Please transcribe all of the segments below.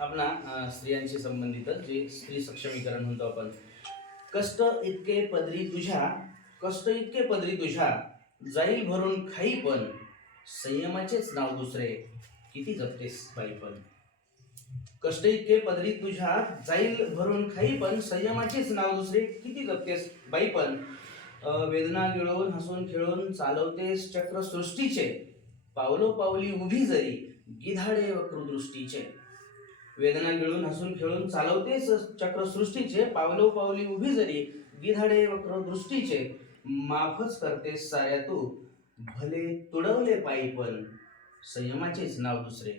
स्त्रियांशी संबंधित जे स्त्री सक्षमीकरण म्हणतो आपण. कष्ट इतके पदरी तुझ्या जाईल भरून खाई पण संयमाचेच नाव दुसरे किती जपतेस बाई पण. कष्ट इतके पदरी तुझ्या जाईल भरून खाई पण संयमाचेच नाव दुसरे किती जपतेस बाई पण. वेदना गिळून हसून खेळून चालवतेस चक्र सृष्टीचे पावलोपावली उभी जरी गिधाडे वक्रदृष्टीचे. वेदना गिळून हसून खेळून चालवतेस चक्र सृष्टीचे पावलोपावली उभी जरी गिधाडे वक्रदृष्टीचे. माफच करतेस साऱ्या तू भले तुडवले पायी पण संयमाचेच नाव दुसरे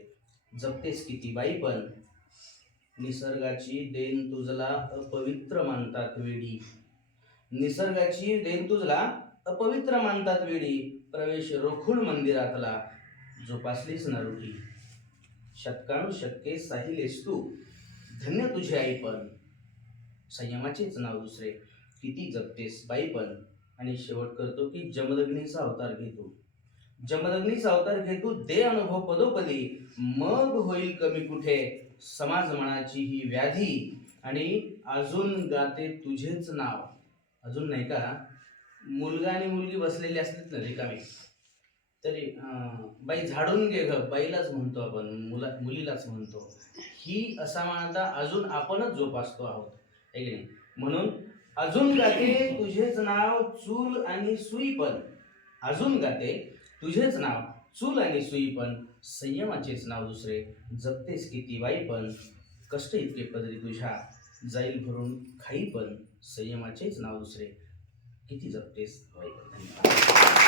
जपतेस किती बाई पण. निसर्गाची देण तुझला अपवित्र मानतात वेडी. निसर्गाची देण तुझला अपवित्र मानतात वेडी. प्रवेश रोखून मंदिरातला जोपासलीस न रूढी. शतकानुशतके साहिलेस तू धन्य तुझी आई पण संयमाचेच नाव दुसरे किती जपतेस बाई पण. आणि शेवट करतो की जमदग्नीचा अवतार घेतो. जमदग्नीचा अवतार घेतो दे अनुभव पदोपदी मग होईल कमी कुठे समाज मनाची ही व्याधी. आणि अजून गाते तुझेच नाव. अजून नाही का मुलगा आणि मुलगी बसलेली असतात ना रिकामी तरी बाई झाडून घे ग बाईलाच म्हणतो आपण मुलीलाच म्हणतो. ही असा म्हणता अजून आपणच जोपासतो आहोत है की नाही. म्हणून अजून गाते तुझेच नाव चूल आणि सुई पण. अजून गाते तुझेच नाव चूल आणि सुई पण संयमाचेच नाव दुसरे जपतेस किती बाई पण. कष्ट इतके पदरी तुझ्या जाईल भरून खाई पण संयमाचेच नाव दुसरे किती जपतेस बाई पण. धन्यवाद.